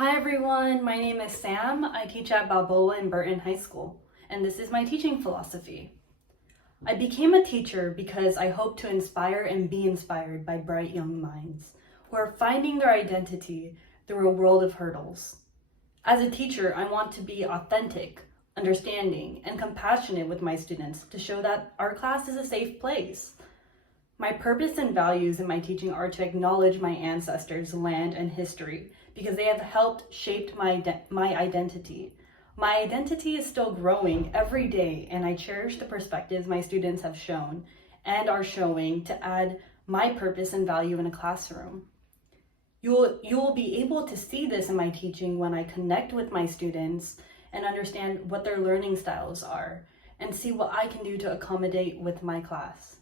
Hi everyone, my name is Sam. I teach at Balboa and Burton High School, and this is my teaching philosophy. I became a teacher because I hope to inspire and be inspired by bright young minds who are finding their identity through a world of hurdles. As a teacher, I want to be authentic, understanding, and compassionate with my students to show that our class is a safe place. My purpose and values in my teaching are to acknowledge my ancestors, land, and history because they have helped shape my identity. My identity is still growing every day, and I cherish the perspectives my students have shown and are showing to add my purpose and value in a classroom. You will be able to see this in my teaching when I connect with my students and understand what their learning styles are and see what I can do to accommodate with my class.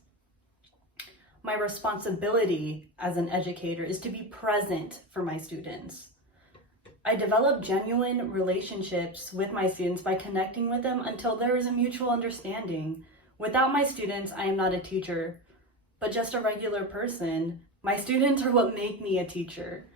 My responsibility as an educator is to be present for my students. I develop genuine relationships with my students by connecting with them until there is a mutual understanding. Without my students, I am not a teacher, but just a regular person. My students are what make me a teacher.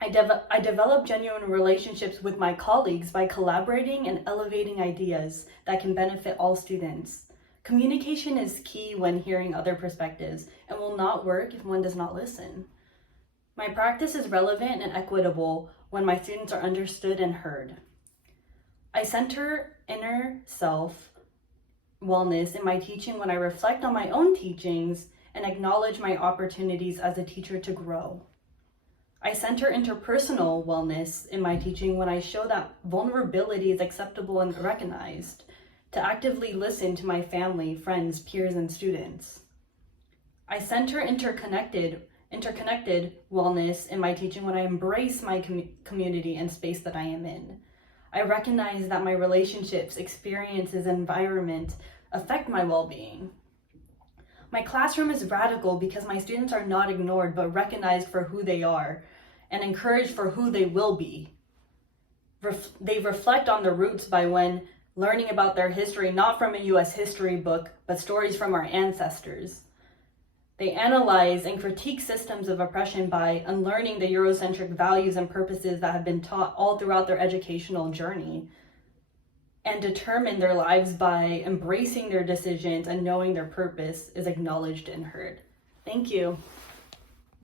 I develop genuine relationships with my colleagues by collaborating and elevating ideas that can benefit all students. Communication is key when hearing other perspectives and will not work if one does not listen. My practice is relevant and equitable when my students are understood and heard. I center inner self wellness in my teaching when I reflect on my own teachings and acknowledge my opportunities as a teacher to grow. I center interpersonal wellness in my teaching when I show that vulnerability is acceptable and recognized, to actively listen to my family, friends, peers, and students. I center interconnected wellness in my teaching when I embrace my community and space that I am in. I recognize that my relationships, experiences, and environment affect my well-being. My classroom is radical because my students are not ignored but recognized for who they are and encouraged for who they will be. They reflect on their roots by when learning about their history, not from a U.S. history book, but stories from our ancestors. They analyze and critique systems of oppression by unlearning the Eurocentric values and purposes that have been taught all throughout their educational journey, and determine their lives by embracing their decisions and knowing their purpose is acknowledged and heard. Thank you.